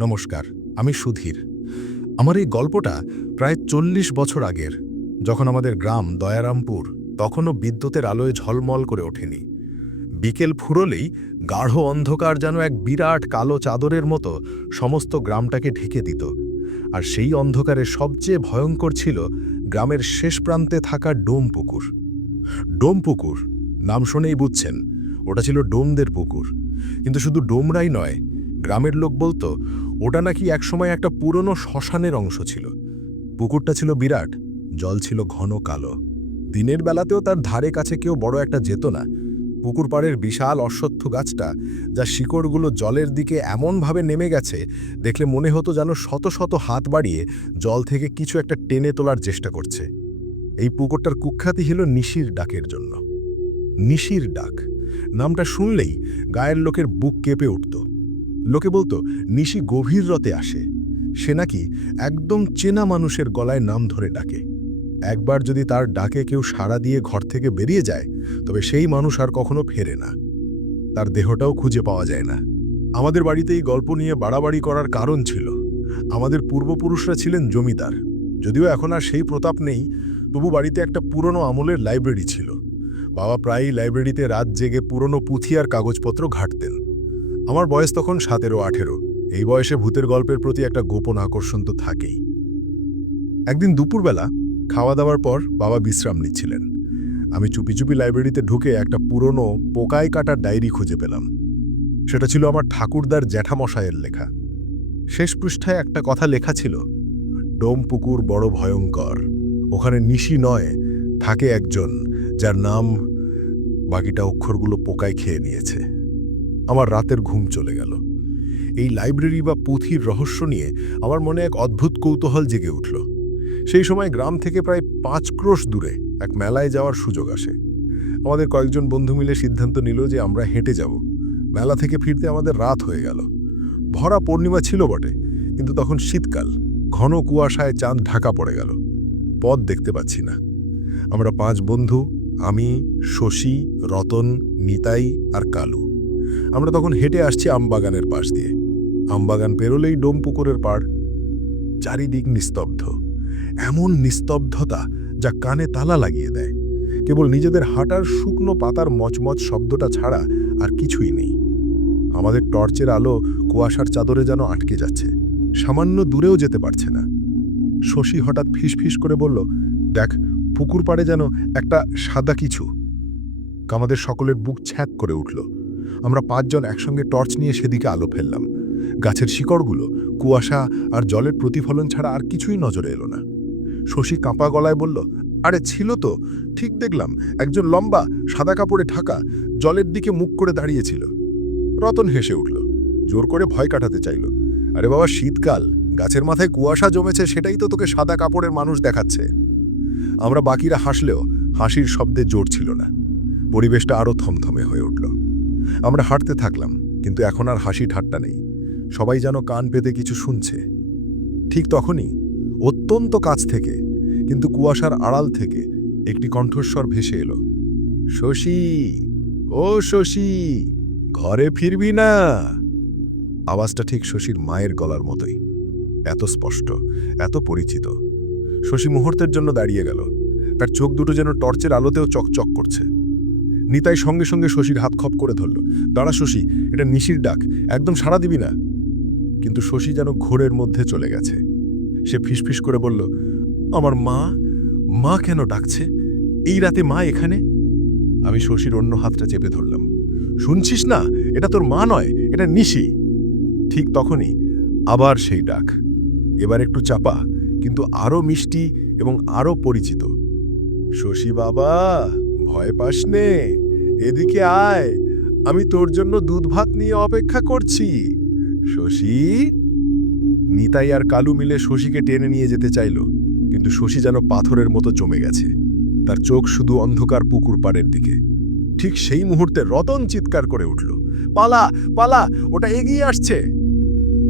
নমস্কার, আমি সুধীর। আমার এই গল্পটা প্রায় চল্লিশ বছর আগের। যখন আমাদের গ্রাম দয়ারামপুর, তখনও বিদ্যুতের আলোয় ঝলমল করে ওঠেনি। বিকেল ফুরলেই গাঢ় অন্ধকার যেন এক বিরাট কালো চাদরের মতো সমস্ত গ্রামটাকে ঢেকে দিত। আর সেই অন্ধকারে সবচেয়ে ভয়ঙ্কর ছিল গ্রামের শেষ প্রান্তে থাকা ডোম পুকুর ডোম পুকুর নাম শুনেই বুঝছেন, ওটা ছিল ডোমদের পুকুর। কিন্তু শুধু ডোমরাই নয়, গ্রামের লোক বলতো ওটা নাকি একসময় একটা পুরনো শ্মশানের অংশ ছিল। পুকুরটা ছিল বিরাট, জল ছিল ঘন কালো। দিনের বেলাতেও তার ধারে কাছে কেউ বড় একটা যেত না। পুকুর পাড়ের বিশাল অশ্বত্থ গাছটা, যা শিকড়গুলো জলের দিকে এমনভাবে নেমে গেছে, দেখলে মনে হতো যেন শত শত হাত বাড়িয়ে জল থেকে কিছু একটা টেনে তোলার চেষ্টা করছে। এই পুকুরটার কুখ্যাতি হল নিশির ডাকের জন্য। নিশির ডাক। নামটা শুনলেই গায়ের লোকের বুক কেঁপে উঠত। লোকে বলতো, নিশি গভীর রতে আসে। সে নাকি একদম চেনা মানুষের গলায় নাম ধরে ডাকে। একবার যদি তার ডাকে কেউ সাড়া দিয়ে ঘর থেকে বেরিয়ে যায়, তবে সেই মানুষ আর কখনো ফেরে না। তার দেহটাও খুঁজে পাওয়া যায় না। আমাদের বাড়িতে এই গল্প নিয়ে বাড়াবাড়ি করার কারণ ছিল। আমাদের পূর্বপুরুষরা ছিলেন জমিদার। যদিও এখন আর সেই প্রতাপ নেই, তবু বাড়িতে একটা পুরনো আমলের লাইব্রেরি ছিল। বাবা প্রায়ই লাইব্রেরিতে রাত জেগে পুরনো পুঁথি আর কাগজপত্র ঘাঁটতেন। আমার বয়স তখন সতেরো, আঠেরো। এই বয়সে ভূতের গল্পের প্রতি একটা গোপন আকর্ষণ তো থাকেই। একদিন দুপুরবেলা খাওয়া দাওয়ার পর বাবা বিশ্রাম নিচ্ছিলেন। আমি চুপি চুপি লাইব্রেরিতে ঢুকে একটা পুরনো পোকায় কাটার ডায়েরি খুঁজে পেলাম। সেটা ছিল আমার ঠাকুরদার জ্যাঠামশায়ের লেখা। শেষ পৃষ্ঠায় একটা কথা লেখা ছিল, ডোম পুকুর বড় ভয়ঙ্কর। ওখানে নিশি নয়, থাকে একজন যার নাম বাকিটা অক্ষরগুলো পোকায় খেয়ে নিয়েছে। আমার রাতের ঘুম চলে গেল। এই লাইব্রেরি বা পুঁথির রহস্য নিয়ে আমার মনে এক অদ্ভুত কৌতূহল জেগে উঠল। সেই সময় গ্রাম থেকে প্রায় পাঁচ ক্রোশ দূরে এক মেলায় যাওয়ার সুযোগ আসে। আমাদের কয়েকজন বন্ধু মিলে সিদ্ধান্ত নিল যে আমরা হেঁটে যাব। মেলা থেকে ফিরতে আমাদের রাত হয়ে গেল। ভরা পূর্ণিমা ছিল বটে, কিন্তু তখন শীতকাল। ঘন কুয়াশায় চাঁদ ঢাকা পড়ে গেল। পথ দেখতে পাচ্ছি না। আমরা পাঁচ বন্ধু, আমি, শশী, রতন, নিতাই আর কালু। আমরা তখন হেঁটে আসছি আমবাগানের পাশ দিয়ে। আমবাগান পেরোলেই ডোম পুকুরের পাড়। চারিদিক নিস্তব্ধ। এমন নিস্তব্ধতা যা কানে তালা লাগিয়ে দেয়। কেবল নিজেদের হাঁটার শুকনো পাতার মচমচ শব্দটা ছাড়া আর কিছুই নেই। আমাদের টর্চের আলো কুয়াশার চাদরে যেন আটকে যাচ্ছে। সামান্য দূরেও যেতে পারছে না। শশী হঠাৎ ফিসফিস করে বলল, দেখ, পুকুর পাড়ে যেন একটা সাদা কিছু। আমাদের সকলের বুক ছ্যাঁক করে উঠল। আমরা পাঁচজন একসঙ্গে টর্চ নিয়ে সেদিকে আলো ফেললাম। গাছের শিকড়গুলো, কুয়াশা আর জলের প্রতিফলন ছাড়া আর কিছুই নজরে এলো না। শশী কাঁপা গলায় বলল, আরে ছিল তো। ঠিক দেখলাম, একজন লম্বা, সাদা কাপড়ে ঢাকা, জলের দিকে মুখ করে দাঁড়িয়েছিল। রতন হেসে উঠল, জোর করে ভয় কাটাতে চাইল। আরে বাবা, শীতকাল, গাছের মাথায় কুয়াশা জমেছে, সেটাই তো তোকে সাদা কাপড়ের মানুষ দেখাচ্ছে। আমরা বাকিরা হাসলেও হাসির শব্দে জোর ছিল না। পরিবেশটা আরও থমথমে হয়ে উঠল। আমরা হাঁটতে থাকলাম, কিন্তু এখন আর হাসি ঠাট্টা নেই। সবাই যেন কান পেতে কিছু শুনছে। ঠিক তখনই অত্যন্ত কাছ থেকে, কিন্তু কুয়াশার আড়াল থেকে একটি কণ্ঠস্বর ভেসে এলো। শশী, ও শশী, ঘরে ফিরবি না? আওয়াজটা ঠিক শশীর মায়ের গলার মতোই। এত স্পষ্ট, এত পরিচিত। শশী মুহূর্তের জন্য দাঁড়িয়ে গেল। তার চোখ দুটো যেন টর্চের আলোতেও চকচক করছে। নিতাই সঙ্গে সঙ্গে শশীর হাত খপ করে ধরল। দাঁড়া শশী, এটা নিশির ডাক, একদম সাড়া দিবি না। কিন্তু শশী যেন ঘোরের মধ্যে চলে গেছে। সে ফিসফিস করে বলল, আমার মা মা কেন ডাকছে? এই রাতে মা এখানে? আমি শশীর অন্য হাতটা চেপে ধরলাম। শুনছিস না? এটা তোর মা নয়, এটা নিশি। ঠিক তখনই আবার সেই ডাক। এবার একটু চাপা, কিন্তু আরও মিষ্টি এবং আরও পরিচিত। শশী বাবা ভয় পাস নে। এদিকে আয়, আমি তোর জন্য দুধ ভাত নিয়ে অপেক্ষা করছি। শশী? নিতাই আর কালু মিলে শশীকে টেনে নিয়ে যেতে চাইল, কিন্তু শশী যেন পাথরের মতো জমে গেছে। তার চোখ শুধু অন্ধকার পুকুর পাড়ের দিকে। ঠিক সেই মুহূর্তে রতন চিৎকার করে উঠল, পালা পালা, ওটা এগিয়ে আসছে!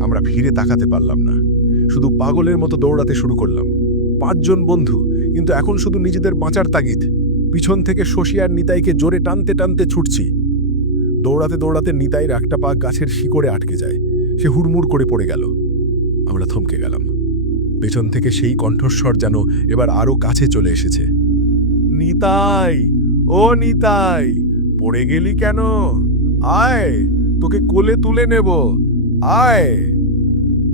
আমরা ফিরে তাকাতে পারলাম না। শুধু পাগলের মতো দৌড়াতে শুরু করলাম। পাঁচজন বন্ধু, কিন্তু এখন শুধু নিজেদের বাঁচার তাগিদ। পিছন থেকে শশী আর নিতাইকে জোরে টানতে টানতে ছুটছি। দৌড়াতে দৌড়াতে নিতাইয়ের একটা পা গাছের শিকড়ে আটকে যায়। সে হুড়মুড় করে পড়ে গেল। আমরা থমকে গেলাম। পেছন থেকে সেই কণ্ঠস্বর যেন এবার আরও কাছে চলে এসেছে। নিতাই, ও নিতাই, পড়ে গেলি কেন? আয়, তোকে কোলে তুলে নেব। আয়।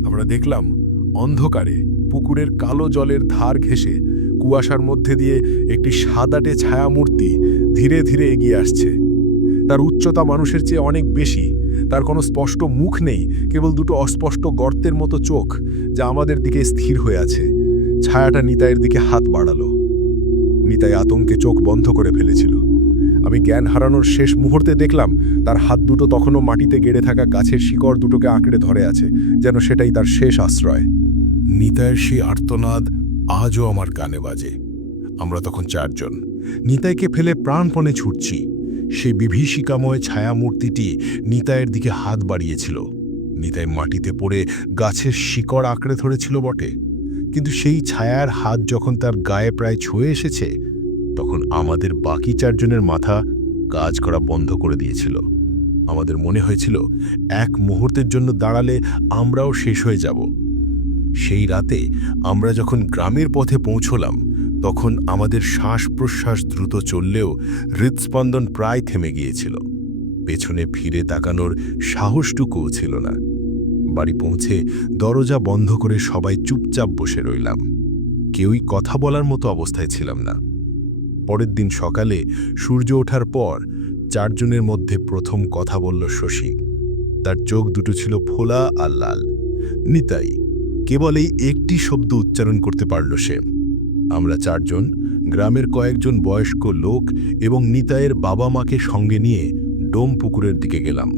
আমরা দেখলাম অন্ধকারে পুকুরের কালো জলের ধার ঘেঁষে কুয়াশার মধ্যে দিয়ে একটি সাদাটে ছায়ামূর্তি ধীরে ধীরে এগিয়ে আসছে। তার উচ্চতা মানুষের চেয়ে অনেক বেশি। তার কোনো স্পষ্ট মুখ নেই, কেবল দুটো অস্পষ্ট গর্তের মতো চোখ যা আমাদের দিকে স্থির হয়ে আছে। ছায়াটা নিতাইয়ের দিকে হাত বাড়ালো। নিতাই আতঙ্কে চোখ বন্ধ করে ফেলেছিল। আমি জ্ঞান হারানোর শেষ মুহূর্তে দেখলাম, তার হাত দুটো তখনও মাটিতে গেড়ে থাকা গাছের শিকড় দুটোকে আঁকড়ে ধরে আছে, যেন সেটাই তার শেষ আশ্রয়। নিতায়ের সেই আর্তনাদ আজও আমার কানে বাজে। আমরা তখন চারজন। নিতাইকে ফেলে প্রাণপণে ছুটছি। সেই বিভীষিকাময় ছায়ামূর্তিটি নিতাইয়ের দিকে হাত বাড়িয়েছিল। নিতাই মাটিতে পড়ে গাছের শিকড় আঁকড়ে ধরেছিল বটে। কিন্তু সেই ছায়ার হাত যখন তার গায়ে প্রায় ছুঁয়ে এসেছে, তখন আমাদের বাকি চারজনের মাথা কাজ করা বন্ধ করে দিয়েছিল। আমাদের মনে হয়েছিল, এক মুহূর্তের জন্য দাঁড়ালে আমরাও শেষ হয়ে যাব। সেই রাতে আমরা যখন গ্রামের পথে পৌঁছলাম, তখন আমাদের শ্বাস প্রশ্বাস দ্রুত চললেও হৃদস্পন্দন প্রায় থেমে গিয়েছিল। পেছনে ফিরে তাকানোর সাহসটুকুও ছিল না। বাড়ি পৌঁছে দরজা বন্ধ করে সবাই চুপচাপ বসে রইলাম। কেউই কথা বলার মতো অবস্থায় ছিলাম না। পরের দিন সকালে সূর্য ওঠার পর চারজনের মধ্যে প্রথম কথা বলল শশী। তার চোখ দুটো ছিল ফোলা আর লাল। নিতাই কেবল এই একটি শব্দ উচ্চারণ করতে পারল সে। আমরা চারজন, গ্রামের কয়েকজন বয়স্ক লোক এবং নিতাইয়ের বাবা মাকে সঙ্গে নিয়ে ডোম পুকুরের দিকে গেলাম।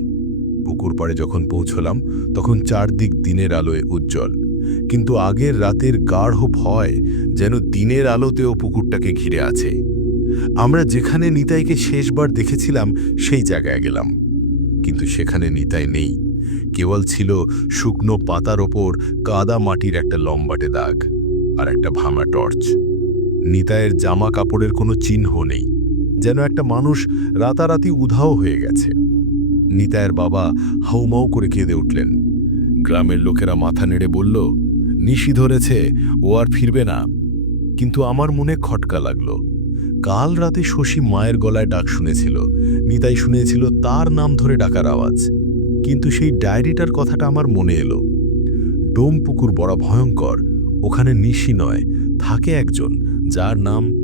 পুকুর পাড়ে যখন পৌঁছলাম, তখন চারদিক দিনের আলোয় উজ্জ্বল। কিন্তু আগের রাতের গাঢ় ভয় যেন দিনের আলোতেও পুকুরটাকে ঘিরে আছে। আমরা যেখানে নিতাইকে শেষবার দেখেছিলাম, সেই জায়গায় গেলাম। কিন্তু সেখানে নিতাই নেই। কেবল ছিল শুকনো পাতার ওপর কাদা মাটির একটা লম্বাটে দাগ আর একটা ভাঙা টর্চ। নিতায়ের জামা কাপড়ের কোনো চিহ্ন নেই, যেন একটা মানুষ রাতারাতি উধাও হয়ে গেছে। নিতায়ের বাবা হাউমাউ করে কেঁদে উঠলেন। গ্রামের লোকেরা মাথা নেড়ে বলল, নিশি ধরেছে, ও আর ফিরবে না। কিন্তু আমার মনে খটকা লাগল। কাল রাতে শশী মায়ের গলায় ডাক শুনেছিল। নিতাই শুনেছিল তার নাম ধরে ডাকার আওয়াজ। কিন্তু সেই ডায়েরিটার কথাটা আমার মনে এলো। ডোম পুকুর বড় ভয়ঙ্কর, ওখানে নিশি নয়, থাকে একজন, যার নাম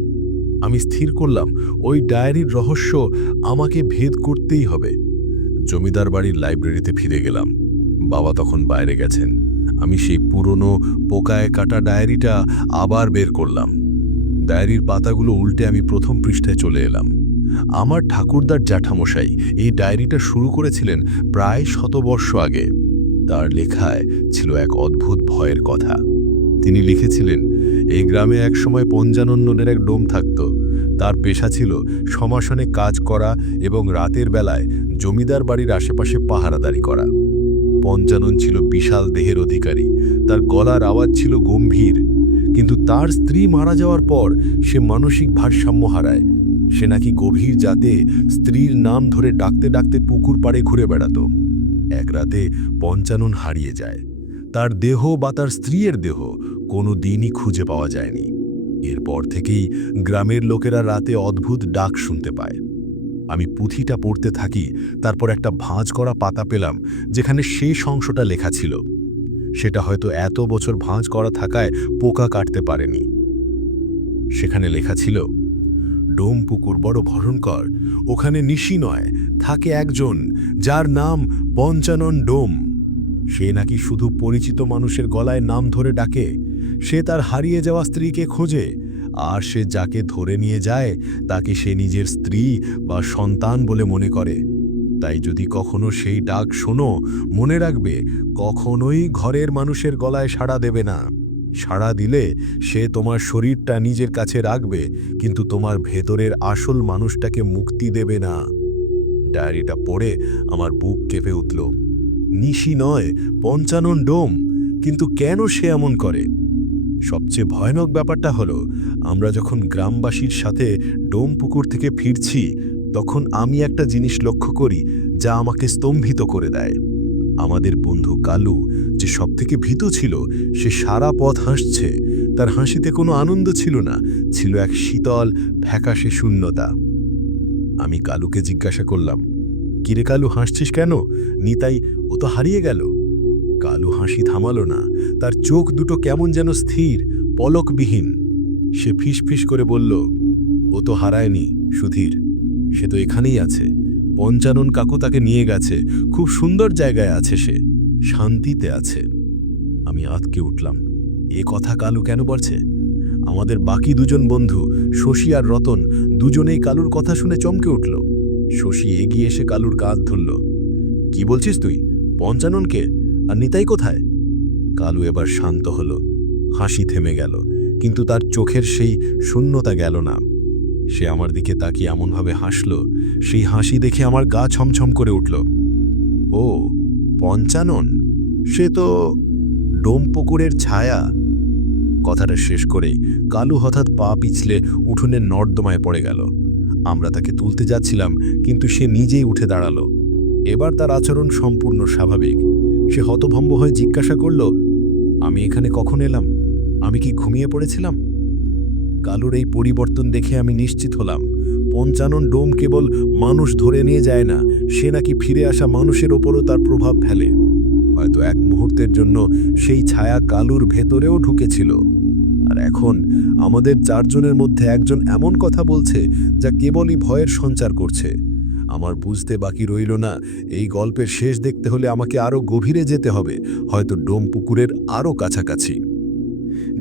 আমি স্থির করলাম, ওই ডায়েরির রহস্য আমাকে ভেদ করতেই হবে। জমিদার বাড়ির লাইব্রেরিতে ফিরে গেলাম। বাবা তখন বাইরে গেছেন। আমি সেই পুরনো পোকায় কাটা ডায়েরিটা আবার বের করলাম। ডায়েরির পাতাগুলো উল্টে আমি প্রথম পৃষ্ঠায় চলে এলাম। আমার ঠাকুরদার জ্যাঠামশাই এই ডায়েরিটা শুরু করেছিলেন প্রায় শতবর্ষ আগে। তার লেখায় ছিল এক অদ্ভুত ভয়ের কথা। তিনি লিখেছিলেন, এই গ্রামে একসময় পঞ্জানন্দনের এক ডোম থাকত। তার পেশা ছিল সমাসনে কাজ করা এবং রাতের বেলায় জমিদার বাড়ির আশেপাশে পাহারাদারি করা। পঞ্চানন ছিল বিশাল দেহের অধিকারী। তার গলার আওয়াজ ছিল গম্ভীর। কিন্তু তার স্ত্রী মারা যাওয়ার পর সে মানসিক ভারসাম্য হারায়। সে নাকি গভীর জাতে স্ত্রীর নাম ধরে ডাকতে ডাকতে পুকুর পাড়ে ঘুরে বেড়াত। এক রাতে পঞ্চানন হারিয়ে যায়। তার দেহ বা তার স্ত্রীর দেহ কোনো দিনই খুঁজে পাওয়া যায়নি। এরপর থেকেই গ্রামের লোকেরা রাতে অদ্ভুত ডাক শুনতে পায়। আমি পুঁথিটা পড়তে থাকি, তারপর একটা ভাঁজ করা পাতা পেলাম, যেখানে শেষ অংশটা লেখা ছিল। সেটা হয়তো এত বছর ভাঁজ করা থাকায় পোকা কাটতে পারেনি। সেখানে লেখা ছিল ডোম পুকুর বড় ভয়ঙ্কর ওখানে নিশি নয়, থাকে একজন, যার নাম পঞ্চানন ডোম। সে নাকি শুধু পরিচিত মানুষের গলায় নাম ধরে ডাকে। সে তার হারিয়ে যাওয়া স্ত্রীকে খোঁজে, আর সে যাকে ধরে নিয়ে যায়, তাকে সে নিজের স্ত্রী বা সন্তান বলে মনে করে। তাই যদি কখনো সেই ডাক শোনো, মনে রাখবে, কখনোই ঘরের মানুষের গলায় সাড়া দেবে না। সাড়া দিলে সে তোমার শরীরটা নিজের কাছে রাখবে, কিন্তু তোমার ভেতরের আসল মানুষটাকে মুক্তি দেবে না। ডায়েরিটা পড়ে আমার বুক কেঁপে উঠল। নিশি নয়, পঞ্চানন ডোম, কিন্তু কেন সে এমন করে? সবচেয়ে ভয়ানক ব্যাপারটা হলো, আমরা যখন গ্রামবাসীর সাথে ডোম পুকুর থেকে ফিরছি, তখন আমি একটা জিনিস লক্ষ্য করি, যা আমাকে স্তম্ভিত করে দেয়। আমাদের বন্ধু কালু যে সবথেকে ভীত ছিল, সে সারা পথ হাসছে। তার হাসিতে কোনো আনন্দ ছিল না, ছিল এক শীতল, ফ্যাকাশে শূন্যতা। আমি কালুকে জিজ্ঞাসা করলাম, কিরে কালু, হাসছিস কেন? নিতাই, ও তো হারিয়ে গেল। কালু হাসি থামালো না, তার চোখ দুটো কেমন যেন স্থির, পলকবিহীন। সে ফিস ফিস করে বলল, ও তো হারায়নি, সুধীর। সে তো এখানেই আছে। পঞ্চানন কাকু তাকে নিয়ে গেছে। খুব সুন্দর জায়গায় আছে সে। শান্তিতে আছে। আমি আতকে উঠলাম। এ কথা কালু কেন বলছে? আমাদের বাকি দুজন বন্ধু, শশী আর রতন, দুজনেই কালুর কথা শুনে চমকে উঠল। শশী এগিয়ে এসে কালুর কাঁধ ধরল। কি বলছিস তুই? পঞ্চাননকে? আর নিতাই কোথায়? কালু এবার শান্ত হল। হাসি থেমে গেল। কিন্তু তার চোখের সেই শূন্যতা গেল না। সে আমার দিকে তাকিয়ে এমনভাবে হাসল, সেই হাসি দেখে আমার গা ছমছম করে উঠল। ও, পঞ্চানন? সে তো ডোমপুকুরের ছায়া। কথাটা শেষ করেই কালু হঠাৎ পা পিছলে উঠোনের নর্দমায় পড়ে গেল। আমরা তাকে তুলতে যাচ্ছিলাম, কিন্তু সে নিজেই উঠে দাঁড়াল। এবার তার আচরণ সম্পূর্ণ স্বাভাবিক। সে হতভম্ব হয়ে জিজ্ঞাসা করল, আমি এখানে কখন এলাম? আমি কি ঘুমিয়ে পড়েছিলাম? কালুর এই পরিবর্তন দেখে আমি নিশ্চিত হলাম। পঞ্চানন ডোম কেবল মানুষ ধরে নিয়ে যায় না, সে নাকি ফিরে আসা মানুষের ওপরও তার প্রভাব ফেলে। হয়তো এক মুহূর্তের জন্য সেই ছায়া কালুর ভেতরেও ঢুকেছিল। আর এখন আমাদের চারজনের মধ্যে একজন এমন কথা বলছে, যা কেবলই ভয়ের সঞ্চার করছে। আমার বুঝতে বাকি রইল না, এই গল্পের শেষ দেখতে হলে আমাকে আরও গভীরে যেতে হবে। হয়তো ডোম পুকুরের আরও কাছাকাছি।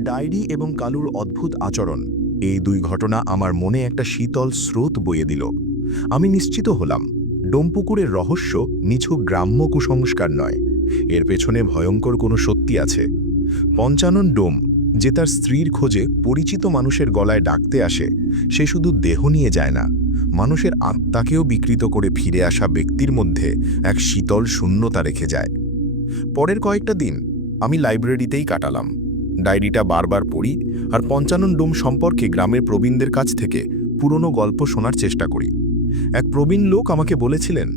ডায়েরি এবং কালুর অদ্ভুত আচরণ। এই দুই ঘটনা আমার মনে একটা শীতল স্রোত বয়ে দিল। আমি নিশ্চিত হলাম, ডোমপুকুরের রহস্য নিছক গ্রাম্য কুসংস্কার নয়। এর পেছনে ভয়ঙ্কর কোনো সত্যি আছে। পঞ্চানন ডোম, যে তার স্ত্রীর খোঁজে পরিচিত মানুষের গলায় ডাকতে আসে, সে শুধু দেহ নিয়ে যায় না, মানুষের আত্মাকেও বিকৃত করে ফিরে আসা ব্যক্তির মধ্যে এক শীতল শূন্যতা রেখে যায়। পরের কয়েকটা দিন আমি লাইব্রেরিতেই কাটালাম। ডায়েরিটা বারবার পড়ি আর পঞ্চানন ডোম সম্পর্কে গ্রামের প্রবীণদের কাছ থেকে পুরনো গল্প শোনার চেষ্টা করি। এক প্রবীণ লোক আমাকে বলেছিলেন,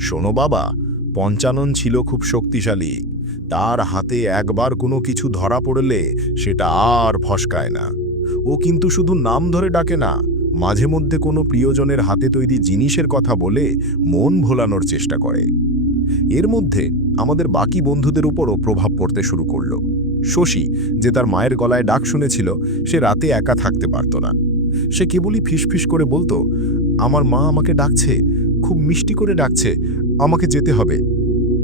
শোনো বাবা, পঞ্চানন ছিল খুব শক্তিশালী। তার হাতে একবার কোনো কিছু ধরা পড়লে সেটা আর ফসকায় না। ও কিন্তু শুধু নাম ধরে ডাকে না, মাঝে মধ্যে কোনো প্রিয়জনের হাতে তৈরি জিনিসের কথা বলে মন ভোলানোর চেষ্টা করে। এর মধ্যে আমাদের বাকি বন্ধুদের উপরও প্রভাব পড়তে শুরু করল। শশী যে তার মায়ের গলায় ডাক শুনেছিল, সে রাতে একা থাকতে পারত না। সে কেবলই ফিসফিস করে বলতো, আমার মা আমাকে ডাকছে, খুব মিষ্টি করে ডাকছে, আমাকে যেতে হবে।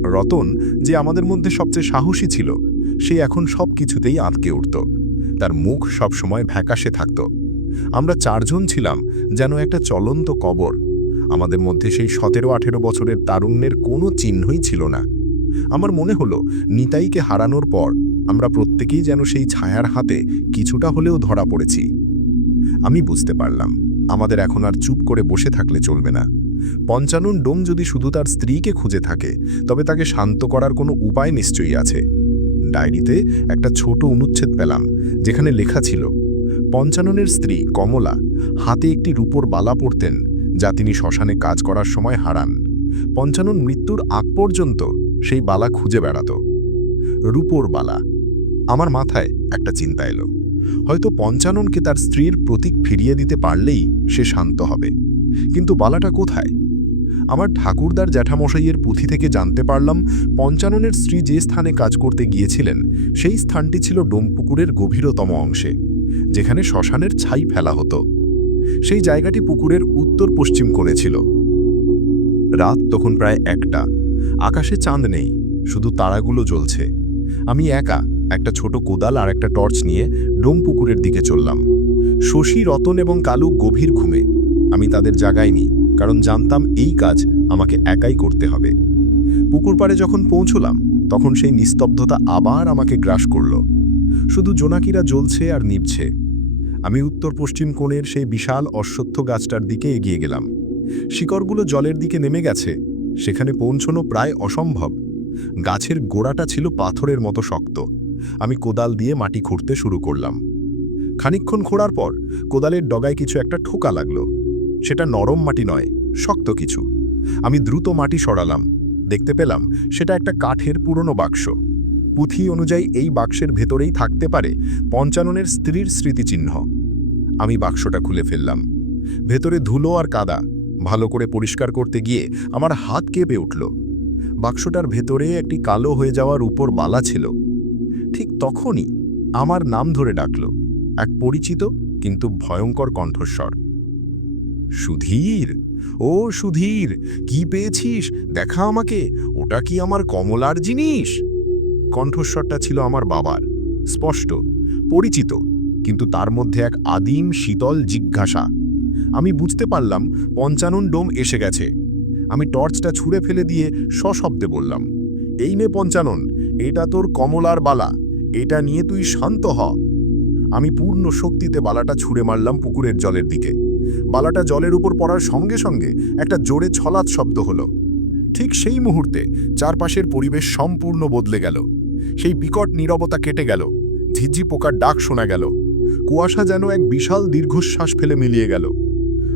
রতন, যে আমাদের মধ্যে সবচেয়ে সাহসী ছিল, সে এখন সব কিছুতেই আঁতকে উঠত। তার মুখ সবসময় ভ্যাকাশে থাকত। আমরা চারজন ছিলাম যেন একটা চলন্ত কবর। আমাদের মধ্যে সেই সতেরো আঠেরো বছরের তারুণ্যের কোনো চিহ্নই ছিল না। আমার মনে হলো, নিতাইকে হারানোর পর আমরা প্রত্যেকেই যেন সেই ছায়ার হাতে কিছুটা হলেও ধরা পড়েছি। আমি বুঝতে পারলাম, আমাদের এখন আর চুপ করে বসে থাকলে চলবে না। পঞ্চানন ডোম যদি শুধু তার স্ত্রীকে খুঁজে থাকে, তবে তাকে শান্ত করার কোনো উপায় নিশ্চয়ই আছে। ডায়েরিতে একটা ছোট অনুচ্ছেদ পেলাম, যেখানে লেখা ছিল, পঞ্চাননের স্ত্রী কমলা হাতে একটি রূপোর বালা পরতেন, যা তিনি শ্মশানে কাজ করার সময় হারান। পঞ্চানন মৃত্যুর আগ পর্যন্ত সেই বালা খুঁজে বেড়াত। রূপোর বালা আমার মাথায় একটা চিন্তা এলো। হয়তো পঞ্চাননকে তার স্ত্রীর প্রতীক ফিরিয়ে দিতে পারলেই সে শান্ত হবে। কিন্তু বালাটা কোথায়? আমার ঠাকুরদার জ্যাঠামশাইয়ের পুঁথি থেকে জানতে পারলাম, পঞ্চাননের স্ত্রী যে স্থানে কাজ করতে গিয়েছিলেন, সেই স্থানটি ছিল ডোমপুকুরের গভীরতম অংশে, যেখানে শ্মশানের ছাই ফেলা হতো। সেই জায়গাটি পুকুরের উত্তর পশ্চিম কোণে ছিল। রাত তখন প্রায় একটা। আকাশে চাঁদ নেই, শুধু তারাগুলো জ্বলছে। আমি একা একটা ছোট কোদাল আর একটা টর্চ নিয়ে ডোম পুকুরের দিকে চললাম। শশী, রতন এবং কালু গভীর ঘুমে। আমি তাদের জাগাইনি, কারণ জানতাম এই কাজ আমাকে একাই করতে হবে। পুকুর পাড়ে যখন পৌঁছলাম, তখন সেই নিস্তব্ধতা আবার আমাকে গ্রাস করল। শুধু জোনাকিরা জ্বলছে আর নিভছে। আমি উত্তর পশ্চিম কোণের সেই বিশাল অশ্বত্থ গাছটার দিকে এগিয়ে গেলাম। শিকড়গুলো জলের দিকে নেমে গেছে, সেখানে পৌঁছনো প্রায় অসম্ভব। গাছের গোড়াটা ছিল পাথরের মতো শক্ত। আমি কোদাল দিয়ে মাটি খুঁড়তে শুরু করলাম। খানিক্ষণ খোঁড়ার পর কোদালের ডগায় কিছু একটা ঠোকা লাগল। সেটা নরম মাটি নয়, শক্ত কিছু। আমি দ্রুত মাটি সরালাম। দেখতে পেলাম সেটা একটা কাঠের পুরনো বাক্স। পুঁথি অনুযায়ী এই বাক্সের ভেতরেই থাকতে পারে পঞ্চাননের স্ত্রীর স্মৃতিচিহ্ন। আমি বাক্সটা খুলে ফেললাম। ভেতরে ধুলো আর কাদা। ভালো করে পরিষ্কার করতে গিয়ে আমার হাত কেঁপে উঠল। বাক্সটার ভেতরে একটি কালো হয়ে যাওয়ার উপর বালা ছিল। ঠিক তখনই আমার নাম ধরে ডাকল, এক পরিচিত কিন্তু ভয়ঙ্কর কণ্ঠস্বর। সুধীর, ও সুধীর, কি পেয়েছিস? দেখা আমাকে, ওটা কি আমার কমলার জিনিস? কণ্ঠস্বরটা ছিল আমার বাবার, স্পষ্ট, পরিচিত, কিন্তু তার মধ্যে এক আদিম শীতল জিজ্ঞাসা। আমি বুঝতে পারলাম পঞ্চানন ডোম এসে গেছে। আমি টর্চটা ছুঁড়ে ফেলে দিয়ে সশব্দে বললাম, এই নে পঞ্চানন এটা তোর কমলার বালা, এটা নিয়ে তুই শান্ত হ। আমি পূর্ণ শক্তিতে বালাটা ছুঁড়ে মারলাম পুকুরের জলের দিকে। বালাটা জলের উপর পড়ার সঙ্গে সঙ্গে একটা জোরে ছলাৎ শব্দ হলো। ঠিক সেই মুহূর্তে চারপাশের পরিবেশ সম্পূর্ণ বদলে গেল। সেই বিকট নীরবতা কেটে গেল। ঝিঝি পোকার ডাক শোনা গেল। কুয়াশা যেন এক বিশাল দীর্ঘশ্বাস ফেলে মিলিয়ে গেল।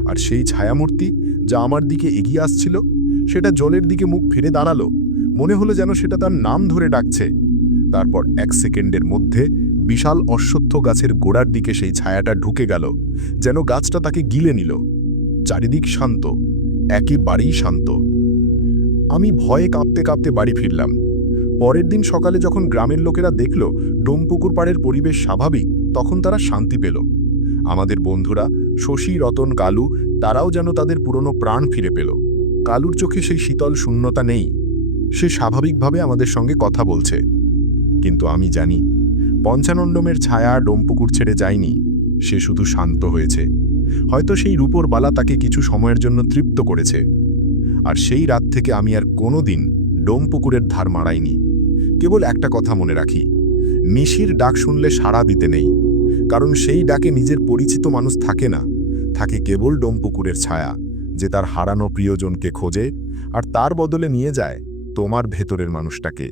আর সেই ছায়ামূর্তি যা আমার দিকে এগিয়ে আসছিল, সেটা জলের দিকে মুখ ফিরে দাঁড়াল। মনে হলো যেন সেটা তার নাম ধরে ডাকছে। তারপর এক সেকেন্ডের মধ্যে বিশাল অশ্বত্থ গাছের গোড়ার দিকে সেই ছায়াটা ঢুকে গেল, যেন গাছটা তাকে গিলে নিল। চারিদিক শান্ত, একেবারেই শান্ত। আমি ভয়ে কাঁপতে কাঁপতে বাড়ি ফিরলাম। পরের দিন সকালে যখন গ্রামের লোকেরা দেখল ডোমপুকুর পাড়ের পরিবেশ স্বাভাবিক, তখন তারা শান্তি পেল। আমাদের বন্ধুরা শশী, রতন, কালু, তারাও যেন তাদের পুরনো প্রাণ ফিরে পেল। কালুর চোখে সেই শীতল শূন্যতা নেই। সে স্বাভাবিকভাবে আমাদের সঙ্গে কথা বলছে। কিন্তু আমি জানি, পঞ্চানন্ডমের ছায়া ডোমপুকুর ছেড়ে যায়নি, সে শুধু শান্ত হয়েছে। হয়তো সেই রূপর বালা তাকে কিছু সময়ের জন্য তৃপ্ত করেছে। আর সেই রাত থেকে আমি আর কোনো দিন ডোমপুকুরের ধার মারাইনি। কেবল একটা কথা মনে রাখি, নিশির ডাক শুনলে সাড়া দিতে নেই। কারণ সেই ডাকে নিজের পরিচিত মানুষ থাকে না, থাকে কেবল ডোমপুকুরের ছায়া, যে তার হারানো প্রিয়জনকে খোঁজে আর তার বদলে নিয়ে যায় তোমার ভেতরের মানুষটাকে